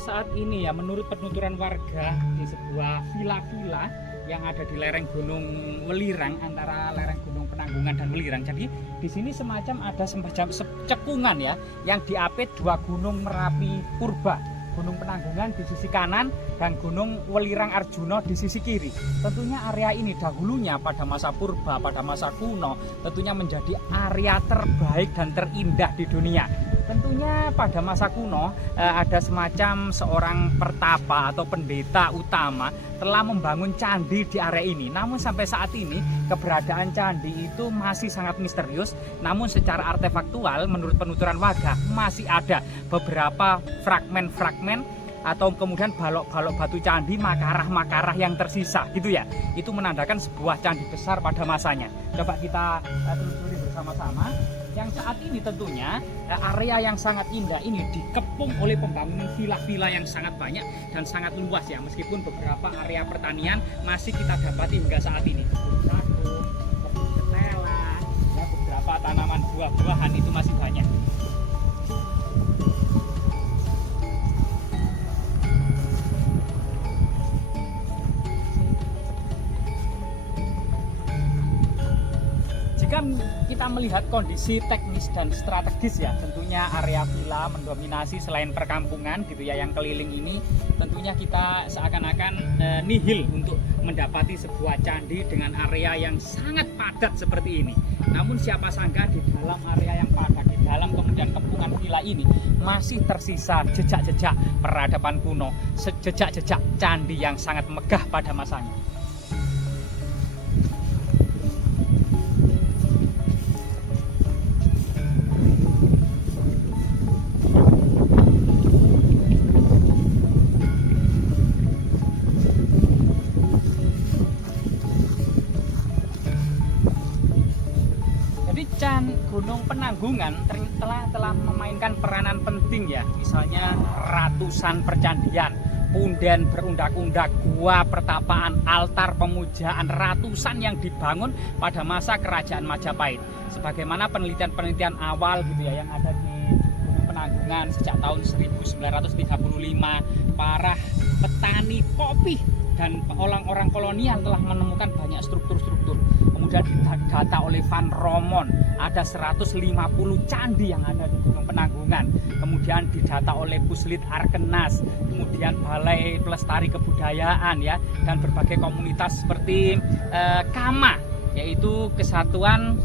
saat ini ya, menurut penuturan warga di sebuah villa-villa yang ada di lereng Gunung Welirang, antara lereng Gunung Penanggungan dan Welirang. Jadi di sini semacam ada semacam cekungan ya, yang diapit dua gunung Merapi Purba, Gunung Penanggungan di sisi kanan dan Gunung Welirang Arjuna di sisi kiri. Tentunya area ini dahulunya pada masa purba, pada masa kuno, tentunya menjadi area terbaik dan terindah di dunia. Tentunya pada masa kuno ada semacam seorang pertapa atau pendeta utama telah membangun candi di area ini. Namun sampai saat ini keberadaan candi itu masih sangat misterius. Namun secara artefaktual menurut penuturan warga masih ada beberapa fragmen-fragmen atau kemudian balok-balok batu candi, makarah-makarah yang tersisa gitu ya. Itu menandakan sebuah candi besar pada masanya. Coba kita telusuri bersama-sama. Yang saat ini tentunya area yang sangat indah ini dikepung oleh pembangunan villa-villa yang sangat banyak dan sangat luas ya. Meskipun beberapa area pertanian masih kita dapati hingga saat ini. Jagung, kebun ketela, ya, beberapa tanaman buah-buahan itu masih banyak. Jika kita melihat kondisi teknis dan strategis ya, tentunya area villa mendominasi selain perkampungan gitu ya yang keliling ini, tentunya kita seakan-akan nihil untuk mendapati sebuah candi dengan area yang sangat padat seperti ini. Namun siapa sangka di dalam area yang padat, di dalam kemudian kepungan villa ini masih tersisa jejak-jejak peradaban kuno, jejak-jejak candi yang sangat megah pada masanya. Gunung Penanggungan telah memainkan peranan penting ya, misalnya ratusan percandian, punden berundak-undak, gua pertapaan, altar pemujaan, ratusan yang dibangun pada masa kerajaan Majapahit. Sebagaimana penelitian-penelitian awal gitu ya yang ada di Gunung Penanggungan sejak tahun 1935, para petani kopi dan orang-orang kolonial telah menemukan banyak struktur-struktur. Kemudian didata oleh Van Romon, ada 150 candi yang ada di Gunung Penanggungan. Kemudian didata oleh Puslit Arkenas, kemudian Balai Pelestari Kebudayaan ya, dan berbagai komunitas seperti KAMA, yaitu Kesatuan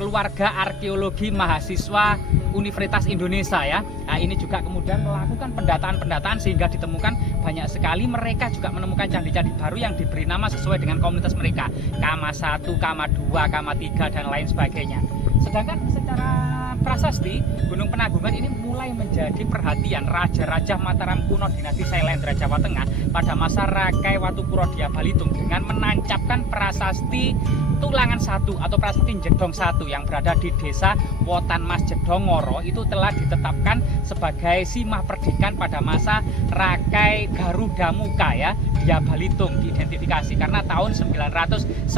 Keluarga Arkeologi Mahasiswa Universitas Indonesia ya. Nah, ini juga kemudian melakukan pendataan-pendataan sehingga ditemukan banyak sekali, mereka juga menemukan candi-candi baru yang diberi nama sesuai dengan komunitas mereka, KAMA 1, KAMA 2, KAMA 3 dan lain sebagainya. Sedangkan secara prasasti, Gunung Penanggungan ini mulai menjadi perhatian Raja-Raja Mataram kuno dinasti Sailendra Jawa Tengah pada masa Rakai Watupuro Dia Balitung dengan menancapkan prasasti Tulangan 1 atau prasasti Jedong 1 yang berada di desa Wotan Mas Jedongoro itu telah ditetapkan sebagai Simah Perdikan pada masa Rakai Garuda Muka ya, Dia Balitung diidentifikasi karena tahun 910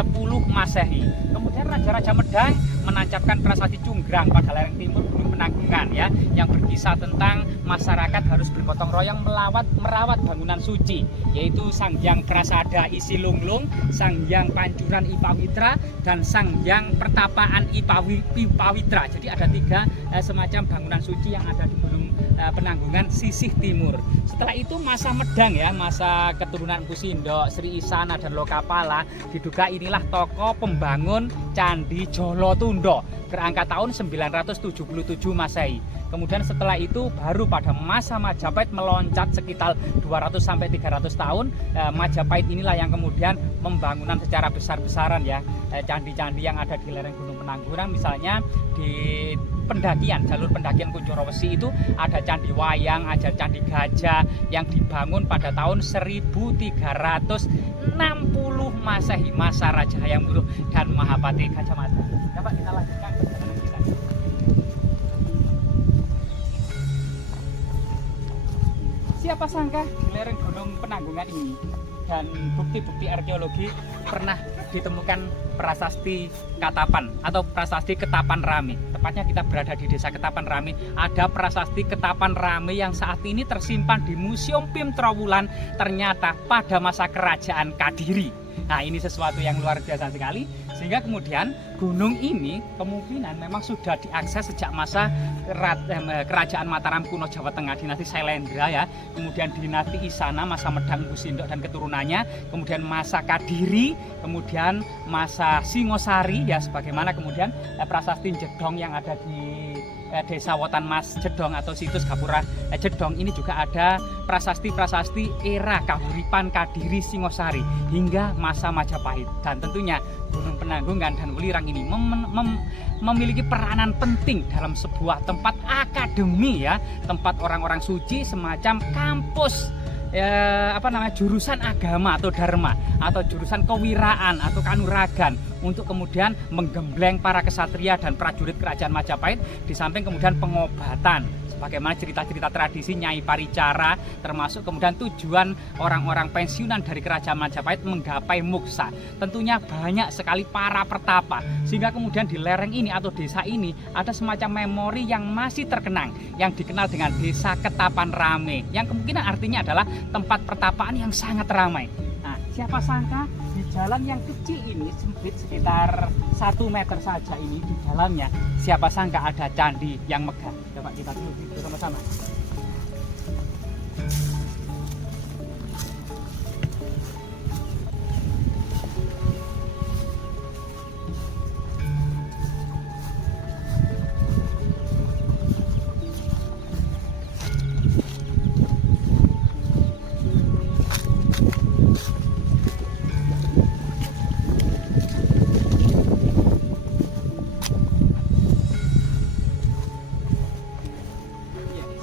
Masehi. Kemudian Raja-Raja Medang menancapkan prasasti Cunggrang pada lereng timur Gunung Penanggungan ya, yang berkisah tentang masyarakat harus bergotong royong merawat bangunan suci, yaitu Sang Hyang Prasada Isi Lunglung, Sang Hyang Pancuran Ipawitra, dan Sang Hyang Pertapaan Ipawitra. Jadi ada tiga semacam bangunan suci yang ada di Gunung Penanggungan sisih timur. Setelah itu masa Medang ya, masa keturunan Pusindo, Sri Isana dan Lokapala, diduga inilah tokoh pembangun Candi Jolotundo berangka tahun 977 Masehi. Kemudian setelah itu baru pada masa Majapahit meloncat sekitar 200 sampai 300 tahun. Majapahit inilah yang kemudian pembangunan secara besar-besaran ya, candi-candi yang ada di lereng Gunung Penanggungan. Misalnya di pendakian, jalur pendakian Kunjoro Wesi itu ada Candi Wayang, ada Candi Gajah yang dibangun pada tahun 1360 Masehi, masa Raja Hayam Wuruk dan Mahapati Gajah Mada. Dapat kita lanjutkan perjalanan kita. Siapa sangka di lereng Gunung Penanggungan ini dan bukti-bukti arkeologi pernah ditemukan prasasti Katapan atau prasasti Ketapan Rame. tepatnya kita berada di Desa Ketapan Rame. Ada prasasti Ketapan Rame yang saat ini tersimpan di Museum Pim Trowulan, ternyata pada masa kerajaan Kadiri. Nah, ini sesuatu yang luar biasa sekali, sehingga kemudian gunung ini kemungkinan memang sudah diakses sejak masa kerajaan Mataram kuno Jawa Tengah, dinasti Sailendra ya, kemudian dinasti Isana, masa Medang Busindok dan keturunannya, kemudian masa Kadiri, kemudian masa Singosari ya, sebagaimana kemudian prasasti Jedong yang ada di Desa Wotan Mas Jedong atau situs Gapura Jedong. Ini juga ada prasasti-prasasti era Kahuripan Kadiri Singosari hingga masa Majapahit. Dan tentunya Gunung Penanggungan dan Welirang ini memiliki peranan penting dalam sebuah tempat akademi ya, tempat orang-orang suci, semacam kampus jurusan agama atau dharma atau jurusan kewiraan atau kanuragan, untuk kemudian menggembleng para kesatria dan prajurit kerajaan Majapahit, di samping kemudian pengobatan bagaimana cerita-cerita tradisi Nyai Paricara, termasuk kemudian tujuan orang-orang pensiunan dari kerajaan Majapahit menggapai moksa. Tentunya banyak sekali para pertapa, sehingga kemudian di lereng ini atau desa ini ada semacam memori yang masih terkenang, yang dikenal dengan Desa Ketapan Rame, yang kemungkinan artinya adalah tempat pertapaan yang sangat ramai. Nah, siapa sangka di jalan yang kecil ini, sempit sekitar 1 meter saja ini, di dalamnya siapa sangka ada candi yang megah. Coba kita dulu bersama-sama.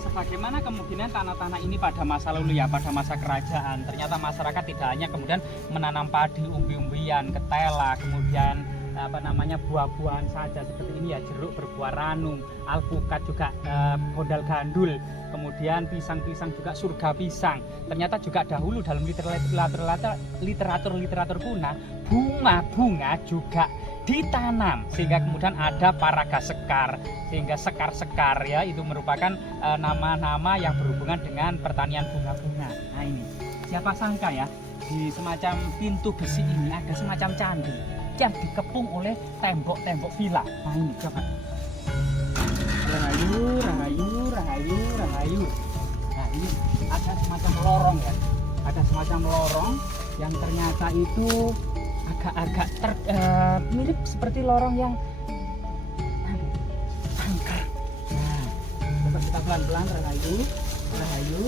Bagaimana kemungkinan tanah-tanah ini pada masa lalu ya, pada masa kerajaan, ternyata masyarakat tidak hanya kemudian menanam padi, umbi-umbian, ketela, kemudian buah-buahan saja seperti ini ya, jeruk berbuah ranum, alpukat juga gondal gandul, kemudian pisang-pisang juga surga pisang. Ternyata juga dahulu dalam literatur kuno, bunga-bunga juga ditanam, sehingga kemudian ada paraga sekar, sehingga sekar-sekar ya itu merupakan nama-nama yang berhubungan dengan pertanian bunga-bunga. Nah ini siapa sangka ya, di semacam pintu besi ini ada semacam candi yang dikepung oleh tembok-tembok villa. Nah ini coba, rahayu, rahayu, rahayu, rahayu. Nah ini ada semacam lorong ya, ada semacam lorong yang ternyata itu agak mirip seperti lorong yang angker. Nah, coba kita pelan-pelan, rahayu, rahayu,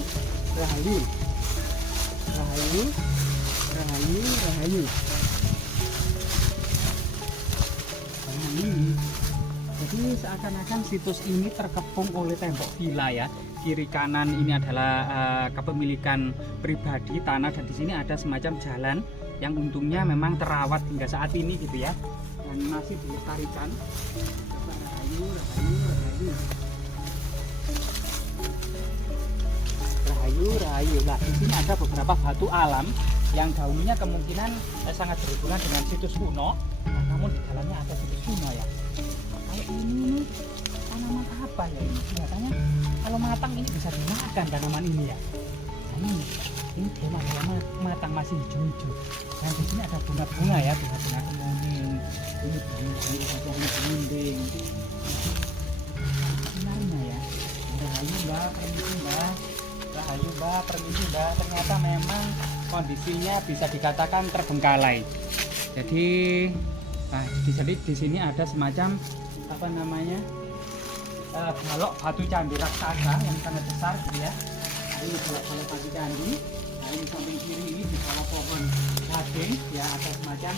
rahayu, rahayu, rahayu, rahayu. Nah, ini jadi seakan-akan situs ini terkepung oleh tembok villa ya. Kiri kanan ini adalah kepemilikan pribadi tanah, dan di sini ada semacam jalan yang untungnya memang terawat hingga saat ini gitu ya, dan masih dilestarikan. Rahayu, rahayu, rahayu, rahayu, rahayu. Nah, di sini ada beberapa batu alam yang dahulunya kemungkinan sangat berhubungan dengan situs kuno. Nah, namun di dalamnya ada situs kuno ya. Kalau ini tanaman apa ya ini? Biasanya kalau matang ini bisa dimakan tanaman ini ya. Nah, ini dia matang masih hijau-hijau. Dan di sini ada bunga-bunga ya, bunga-bunga kemuning, ini bunga kemuning. Senarnya ya, rahayu mbak, permisi mbak, rahayu mbak, permisi mbak. Ternyata memang kondisinya bisa dikatakan terbengkalai. Jadi, nah, di sini ada semacam balok batu candi raksasa yang sangat besar gitu ya. Ini balok batu candi. Nah, ini samping kiri ini di bawah pohon gading ya, ada semacam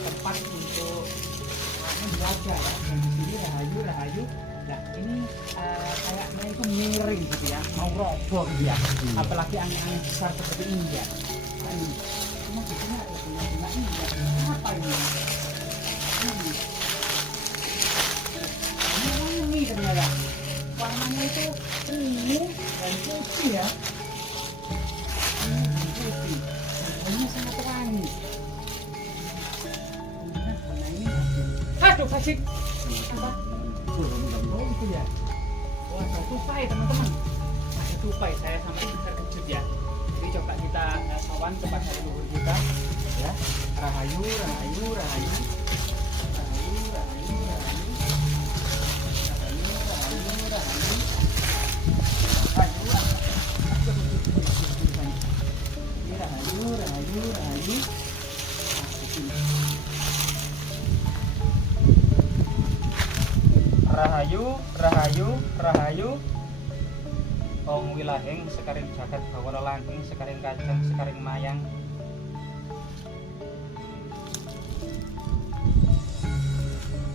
tempat untuk menjaga ya. Dan di sini rahayu, rahayu. Nah, ini kayaknya itu miring gitu ya, mau roboh gitu ya. Apalagi angin-angin besar seperti ini ya. Nah, ini cuma di sini ada bunga-bunga ini ya. Apa ini? Ini wangi ternyata. Warnanya itu ungu dan putih ya. Putih. Ini sangat wangi. Nah, ini. Aduh, kasih. Apa? Oh itu ya. Wah, ada tupai teman-teman. Ada tupai, saya sampai terkejut ya. Jadi coba kita sowan kepada leluhur kita ya. Rahayu, rahayu, rahayu. Rahayu, rahayu, rahayu. Rahayu, rahayu, rahayu. Rahayu. Ini rahayu, rahayu, rahayu. Rahayu, rahayu, rahayu. Ong wilahing sekaring jagat bawala langking sekaring kajang sekaring mayang.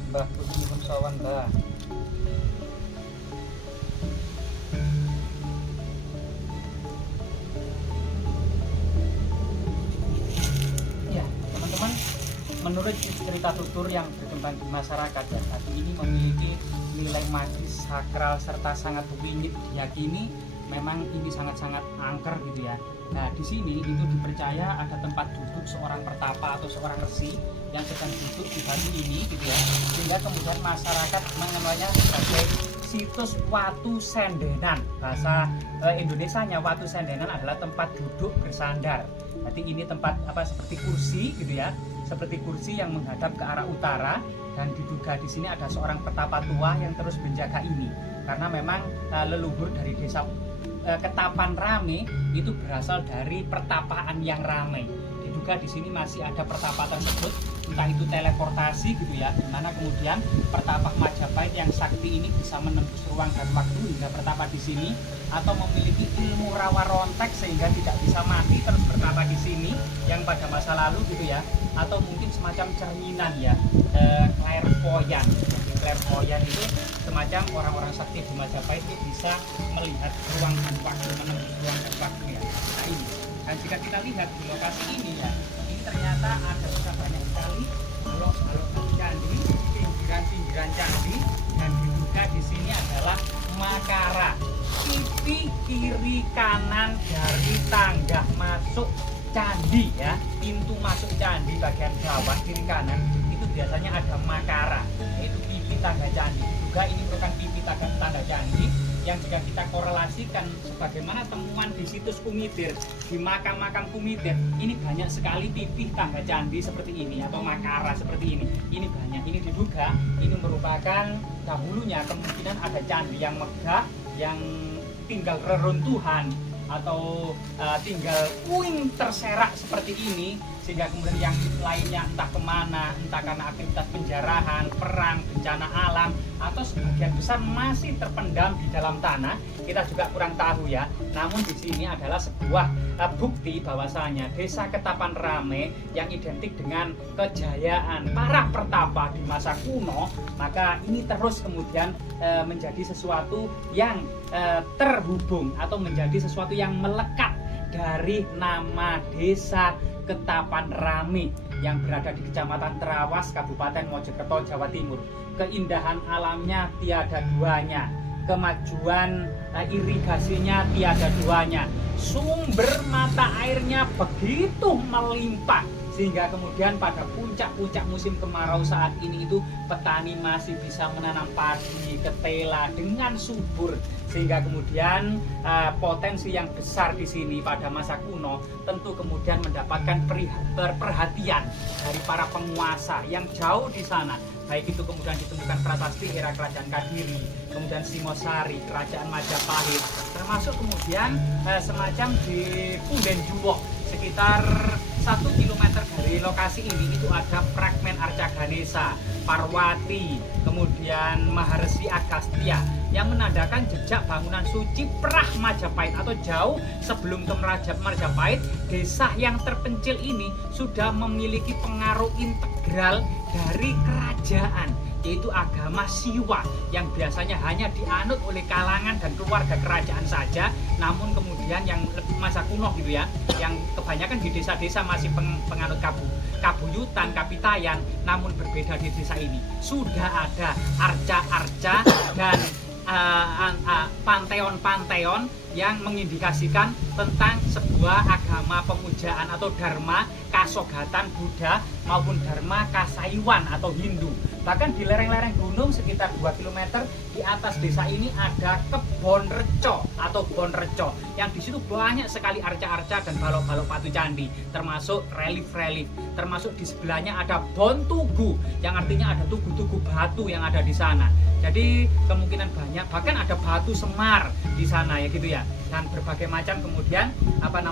Mbah pun sawan mbah. Ya teman-teman, menurut cerita tutur yang berkembang di masyarakat ya, batu ini memiliki nilai magis sakral serta sangat winyit, diyakini memang ini sangat-sangat angker gitu ya. Nah di sini itu dipercaya ada tempat duduk seorang pertapa atau seorang resi yang sedang duduk di batu ini gitu ya, sehingga kemudian masyarakat mengenalnya sebagai situs Watu Sendenan. Bahasa Indonesianya Watu Sendenan adalah tempat duduk bersandar. Jadi ini tempat apa seperti kursi gitu ya, seperti kursi yang menghadap ke arah utara, dan diduga di sini ada seorang petapa tua yang terus menjaga ini karena memang leluhur dari desa Ketapan Rame itu berasal dari pertapaan yang ramai. Diduga di sini masih ada pertapa tersebut, entah itu teleportasi gitu ya, dimana kemudian pertapa Majapahit yang sakti ini bisa menembus ruang dan waktu hingga bertapa di sini, atau memiliki ilmu rawa rontek sehingga tidak bisa mati terus bertapa di sini yang pada masa lalu gitu ya, atau mungkin semacam cerminan ya, clairvoyant. Clairvoyant itu semacam orang-orang sakti di Majapahit itu bisa melihat ruang dan waktu, menembus ruang dan waktu ya. Nah ini, dan jika kita lihat di lokasi ini ya, ini ternyata ada banyak sekali blok-blok candi, pinggiran-pinggiran candi, dan diduga di sini adalah makara, pipi kiri kanan dari tangga masuk candi ya, pintu masuk candi bagian bawah kiri kanan itu biasanya ada makara, yaitu pipi tangga candi. Juga ini merupakan pipi tangga candi yang jika kita korelasikan sebagaimana temuan di situs Kumitir, di makam-makam Kumitir, ini banyak sekali pipi tangga candi seperti ini atau makara seperti ini. Ini banyak, ini diduga ini merupakan dahulunya kemungkinan ada candi yang megah yang tinggal reruntuhan atau tinggal puing terserak seperti ini, sehingga kemudian yang lainnya entah kemana, entah karena aktivitas penjarahan, perang, bencana alam, atau sebagian besar masih terpendam di dalam tanah, kita juga kurang tahu ya. Namun di sini adalah sebuah bukti bahwasanya desa Ketapan Rame yang identik dengan kejayaan para pertapa di masa kuno, maka ini terus kemudian menjadi sesuatu yang terhubung atau menjadi sesuatu yang melekat dari nama desa Ketapan Rame yang berada di Kecamatan Trawas, Kabupaten Mojokerto, Jawa Timur. Keindahan alamnya tiada duanya, kemajuan irigasinya tiada duanya, sumber mata airnya begitu melimpah, sehingga kemudian pada puncak-puncak musim kemarau saat ini itu petani masih bisa menanam padi, ketela dengan subur, sehingga kemudian potensi yang besar di sini pada masa kuno tentu kemudian mendapatkan perhatian dari para penguasa yang jauh di sana. Baik itu kemudian ditemukan prasasti era Kerajaan Kadiri, kemudian Singosari, Kerajaan Majapahit, termasuk kemudian semacam di Punden Juwo sekitar 1 kilometer dari lokasi ini itu ada fragmen Arca Ganesha, Parwati, kemudian Maharesi Agastya yang menandakan jejak bangunan suci Prah Majapahit atau jauh sebelum ke Majapahit. Desa yang terpencil ini sudah memiliki pengaruh integral dari kerajaan, yaitu agama Siwa yang biasanya hanya dianut oleh kalangan dan keluarga kerajaan saja, namun kemudian yang masa kuno gitu ya, yang kebanyakan di desa-desa masih penganut kabuyutan, kapitayan, namun berbeda di desa ini sudah ada arca-arca dan panteon-panteon yang mengindikasikan tentang sebuah agama pemujaan atau dharma kasogatan Buddha maupun Dharma Kasaiwan atau Hindu. Bahkan di lereng-lereng gunung sekitar 2 km di atas desa ini ada kebon reco atau bon reco, yang di situ banyak sekali arca-arca dan balok-balok Patu Candi, termasuk relief-relief. Termasuk di sebelahnya ada Bon Tugu, yang artinya ada tugu-tugu batu yang ada di sana. Jadi kemungkinan banyak, bahkan ada batu semar di sana ya gitu ya. Dan berbagai macam, kemudian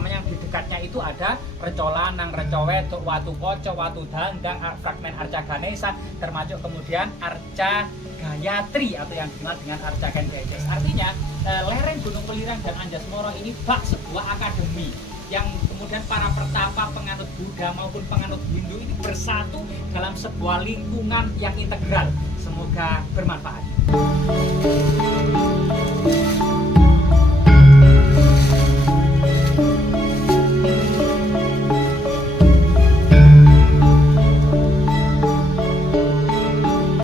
yang di dekatnya itu ada Reco Lanang, Reco Wedok, Watu Poco, Watu Dandang, fragmen Arca Ganesha, termasuk kemudian Arca Gayatri atau yang dikenal dengan Arca Ken Geces. Artinya lereng Gunung Welirang dan Anjasmara ini bak sebuah akademi yang kemudian para pertapa, penganut Buddha maupun penganut Hindu ini bersatu dalam sebuah lingkungan yang integral. Semoga bermanfaat.